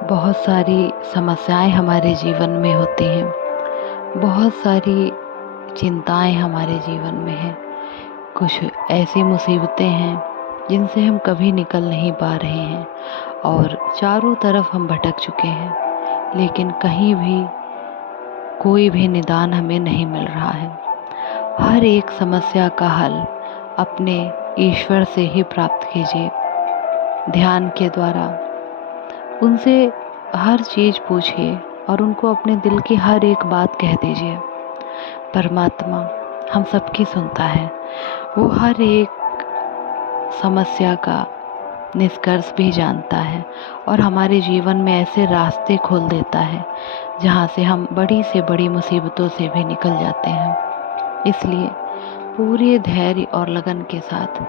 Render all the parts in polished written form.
बहुत सारी समस्याएं हमारे जीवन में होती हैं, बहुत सारी चिंताएं हमारे जीवन में हैं। कुछ ऐसी मुसीबतें हैं जिनसे हम कभी निकल नहीं पा रहे हैं और चारों तरफ हम भटक चुके हैं, लेकिन कहीं भी कोई भी निदान हमें नहीं मिल रहा है। हर एक समस्या का हल अपने ईश्वर से ही प्राप्त कीजिए। ध्यान के द्वारा उनसे हर चीज़ पूछिए और उनको अपने दिल की हर एक बात कह दीजिए। परमात्मा हम सबकी सुनता है। वो हर एक समस्या का निष्कर्ष भी जानता है और हमारे जीवन में ऐसे रास्ते खोल देता है जहाँ से हम बड़ी से बड़ी मुसीबतों से भी निकल जाते हैं। इसलिए पूरे धैर्य और लगन के साथ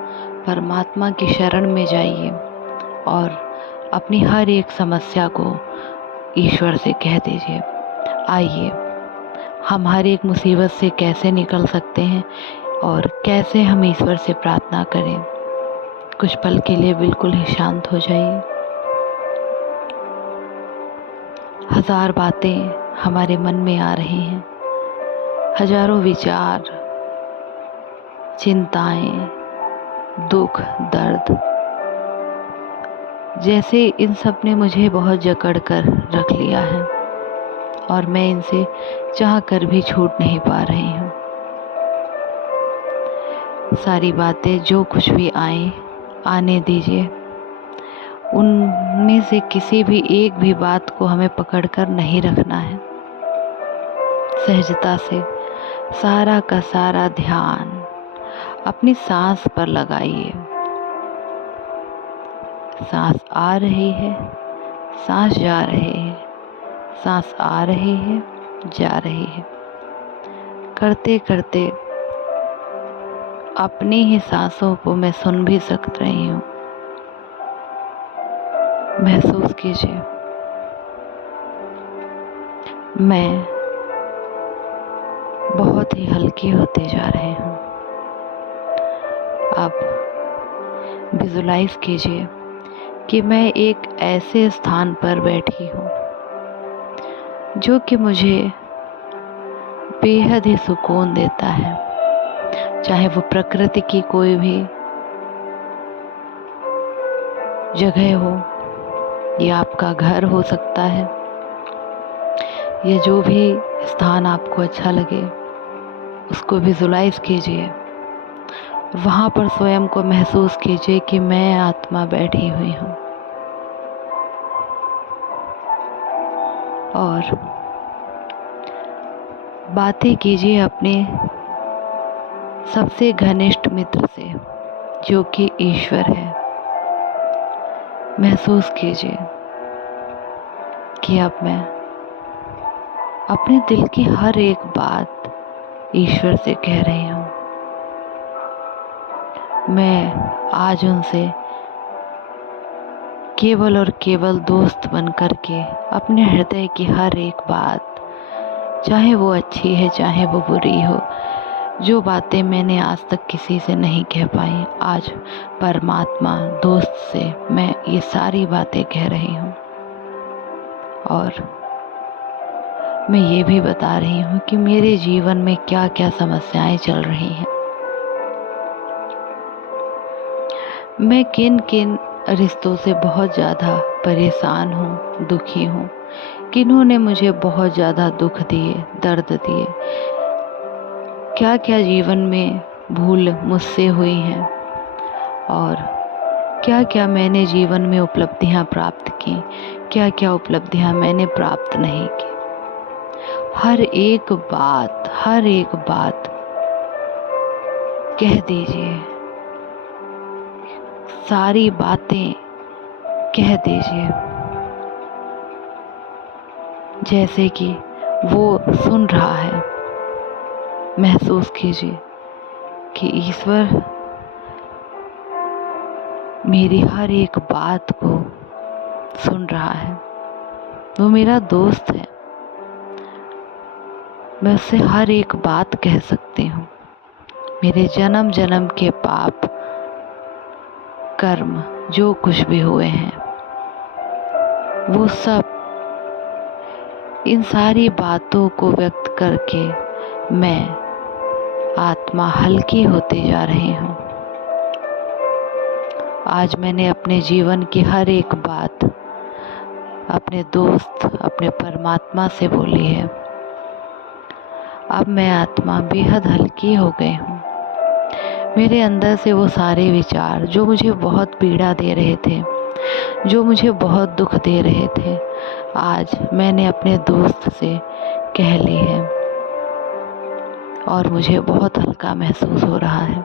परमात्मा की शरण में जाइए और अपनी हर एक समस्या को ईश्वर से कह दीजिए। आइए हम हर एक मुसीबत से कैसे निकल सकते हैं और कैसे हम ईश्वर से प्रार्थना करें। कुछ पल के लिए बिल्कुल ही शांत हो जाइए। हजार बातें हमारे मन में आ रही हैं, हजारों विचार, चिंताएं, दुख, दर्द, जैसे इन सब ने मुझे बहुत जकड़ कर रख लिया है और मैं इनसे चाह कर भी छूट नहीं पा रही हूँ। सारी बातें जो कुछ भी आए आने दीजिए। उनमें से किसी भी एक भी बात को हमें पकड़कर नहीं रखना है। सहजता से सारा का सारा ध्यान अपनी सांस पर लगाइए। सांस आ रही है, सांस जा रही है, सांस आ रही है, जा रही है। करते करते अपनी ही सांसों को मैं सुन भी सक रही हूँ। महसूस कीजिए, मैं बहुत ही हल्की होते जा रही हूँ। अब विजुलाइज कीजिए कि मैं एक ऐसे स्थान पर बैठी हूँ जो कि मुझे बेहद ही सुकून देता है। चाहे वो प्रकृति की कोई भी जगह हो या आपका घर हो सकता है, या जो भी स्थान आपको अच्छा लगे उसको विजुलाइज कीजिए। वहाँ पर स्वयं को महसूस कीजिए कि मैं आत्मा बैठी हुई हूँ और बातें कीजिए अपने सबसे घनिष्ठ मित्र से जो कि ईश्वर है। महसूस कीजिए कि अब मैं अपने दिल की हर एक बात ईश्वर से कह रही हूँ। मैं आज उनसे केवल और केवल दोस्त बन कर के अपने हृदय की हर एक बात, चाहे वो अच्छी है चाहे वो बुरी हो, जो बातें मैंने आज तक किसी से नहीं कह पाई, आज परमात्मा दोस्त से मैं ये सारी बातें कह रही हूँ। और मैं ये भी बता रही हूँ कि मेरे जीवन में क्या क्या समस्याएं चल रही हैं। मैं किन किन रिश्तों से बहुत ज़्यादा परेशान हूँ, दुखी हूँ, किन्होंने मुझे बहुत ज़्यादा दुख दिए, दर्द दिए, क्या क्या जीवन में भूल मुझसे हुई हैं और क्या क्या मैंने जीवन में उपलब्धियाँ प्राप्त की, क्या क्या उपलब्धियाँ मैंने प्राप्त नहीं की। हर एक बात कह दीजिए, सारी बातें कह दीजिए, जैसे कि वो सुन रहा है। महसूस कीजिए कि ईश्वर मेरी हर एक बात को सुन रहा है। वो मेरा दोस्त है, मैं उससे हर एक बात कह सकती हूँ। मेरे जन्म जन्म के पाप कर्म जो कुछ भी हुए हैं वो सब, इन सारी बातों को व्यक्त करके मैं आत्मा हल्की होती जा रही हूँ। आज मैंने अपने जीवन की हर एक बात अपने दोस्त, अपने परमात्मा से बोली है। अब मैं आत्मा बेहद हल्की हो गई हूँ। मेरे अंदर से वो सारे विचार जो मुझे बहुत पीड़ा दे रहे थे, जो मुझे बहुत दुख दे रहे थे, आज मैंने अपने दोस्त से कह ली है और मुझे बहुत हल्का महसूस हो रहा है।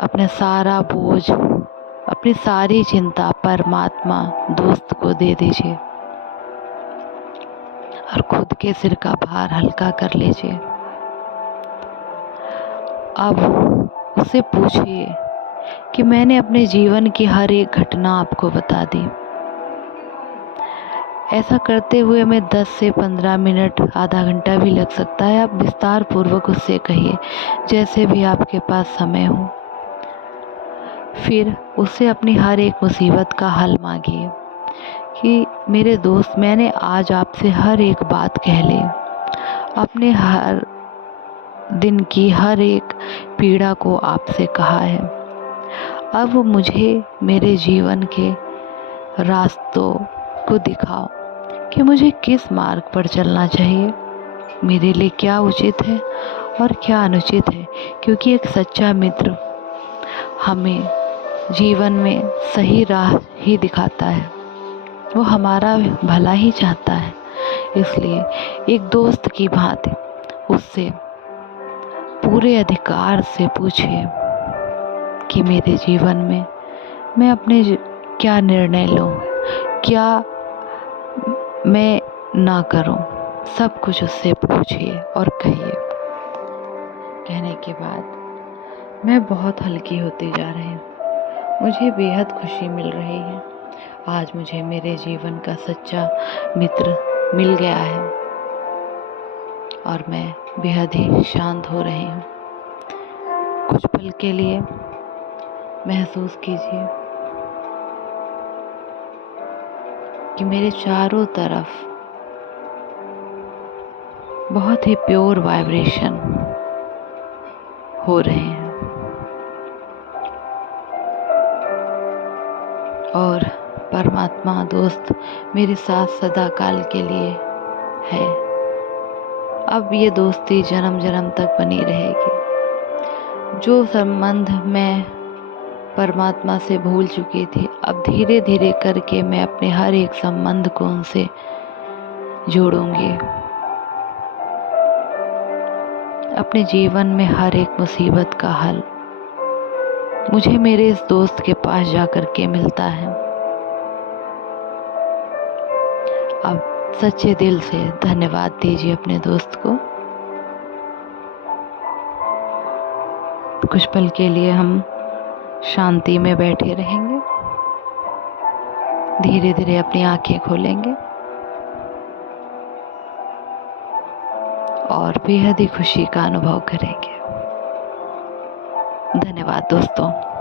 अपने सारा बोझ, अपनी सारी चिंता परमात्मा दोस्त को दे दीजिए और खुद के सिर का भार हल्का कर लीजिए। अब उससे पूछिए कि मैंने अपने जीवन की हर एक घटना आपको बता दी। ऐसा करते हुए मैं 10 से 15 मिनट, आधा घंटा भी लग सकता है। आप विस्तार पूर्वक उससे कहिए, जैसे भी आपके पास समय हो। फिर उससे अपनी हर एक मुसीबत का हल मांगिए कि मेरे दोस्त, मैंने आज आपसे हर एक बात कह ली, अपने हर दिन की हर एक पीड़ा को आपसे कहा है। अब मुझे मेरे जीवन के रास्तों को दिखाओ कि मुझे किस मार्ग पर चलना चाहिए, मेरे लिए क्या उचित है और क्या अनुचित है। क्योंकि एक सच्चा मित्र हमें जीवन में सही राह ही दिखाता है, वो हमारा भला ही चाहता है। इसलिए एक दोस्त की भांति उससे पूरे अधिकार से पूछिए कि मेरे जीवन में मैं अपने क्या निर्णय लूं, क्या मैं ना करूं। सब कुछ उससे पूछिए और कहिए। कहने के बाद मैं बहुत हल्की होती जा रही हूँ। मुझे बेहद खुशी मिल रही है। आज मुझे मेरे जीवन का सच्चा मित्र मिल गया है और मैं बेहद ही शांत हो रही हूँ। कुछ पल के लिए महसूस कीजिए कि मेरे चारों तरफ बहुत ही प्योर वाइब्रेशन हो रहे हैं और परमात्मा दोस्त मेरे साथ सदा काल के लिए है। अब ये दोस्ती जन्म जन्म तक बनी रहेगी। जो संबंध मैं परमात्मा से भूल चुकी थी, अब धीरे धीरे करके मैं अपने हर एक संबंध को उनसे जोड़ूंगी। अपने जीवन में हर एक मुसीबत का हल मुझे मेरे इस दोस्त के पास जाकर के मिलता है। अब सच्चे दिल से धन्यवाद दीजिए अपने दोस्त को। कुछ पल के लिए हम शांति में बैठे रहेंगे। धीरे धीरे अपनी आंखें खोलेंगे और बेहद ही खुशी का अनुभव करेंगे। धन्यवाद दोस्तों।